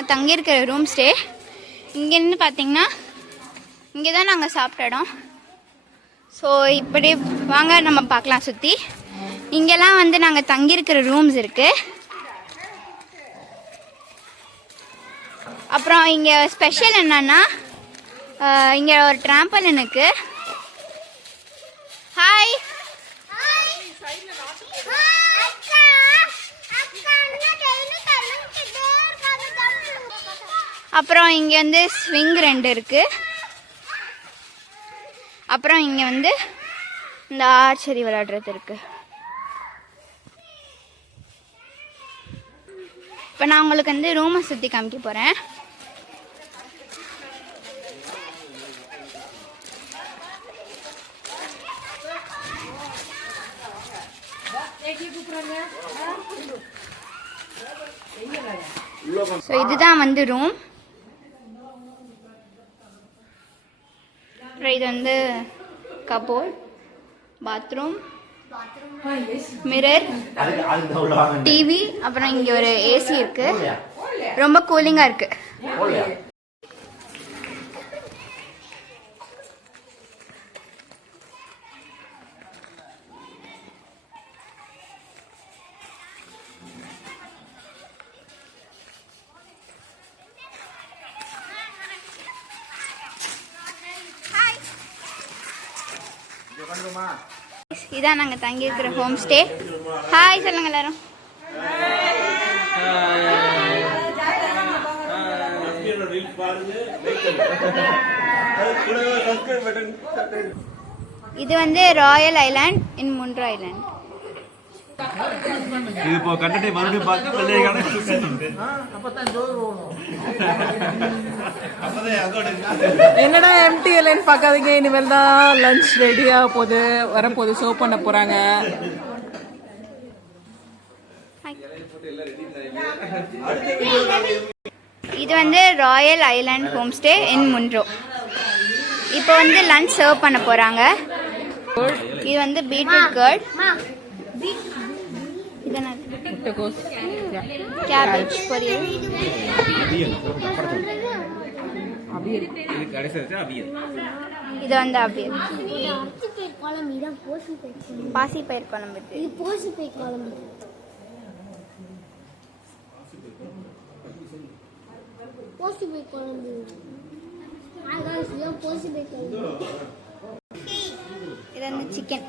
நாங்கள் தங்கியிருக்கிற room stay. இங்கேருந்து பார்த்தீங்கன்னா இங்கே தான் நாங்கள் சாப்பிட்ட இடம். ஸோ இப்படி வாங்க நம்ம பார்க்கலாம் சுற்றி. இங்கெல்லாம் வந்து நாங்கள் தங்கியிருக்கிற ரூம்ஸ் இருக்குது. அப்புறம் இங்கே ஸ்பெஷல் என்னன்னா இங்கே ஒரு ட்ராம்பலின் இருக்கு. ஹாய். அப்புறம் இங்கே வந்து ஸ்விங் 2 இருக்கு. அப்புறம் இங்கே வந்து இந்த ஆர்ச்சரி விளையாடுறது இருக்கு. இப்போ நான் உங்களுக்கு வந்து ரூமை சுற்றி காமிக்க போகிறேன். ஸோ இதுதான் வந்து ரூம். இது வந்து கபோர்ட், பாத்ரூம், மிரர், டிவி, அப்புறம் இங்கே ஒரு ஏசி இருக்கு. ரொம்ப கூலிங்காக இருக்கு. இதான் நாங்கள் தங்கியிருக்கிற ஹோம் ஸ்டே. ஹாய் சொல்லுங்க எல்லாரும். இது வந்து ராயல் ஐலாண்ட் இன் முன்ட்ரோ ஐலாண்ட். இது இப்போ கண்டடை மறுபடியும் பார்த்து என்னடா எம்டி இல்லைன்னு பார்க்காதீங்க. இனிமேல் தான் லஞ்ச் ரெடியாக போகுது, வரப்போகுது, சர்வ் பண்ண போகிறாங்க. இது வந்து Royal island home stay in முன்ட்ரோ. இப்போ வந்து லஞ்ச் சர்வ் பண்ண போகிறாங்க. இது வந்து பீட்ரூட் கர்ட், கேபேஜ் பொரியல், இது வந்து அவியல், பாசிப்பயிர் குழம்பு, இது வந்து சிக்கன்.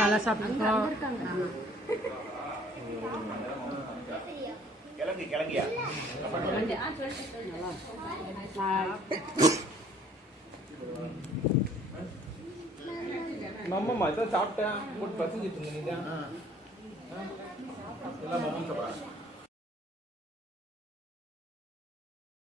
நல்லா சாப்பிட்டுருக்கோம். மம்மா இதான் சாப்பிட்டேன் போட்டு பசிஞ்சிட்டு இருந்தேன்.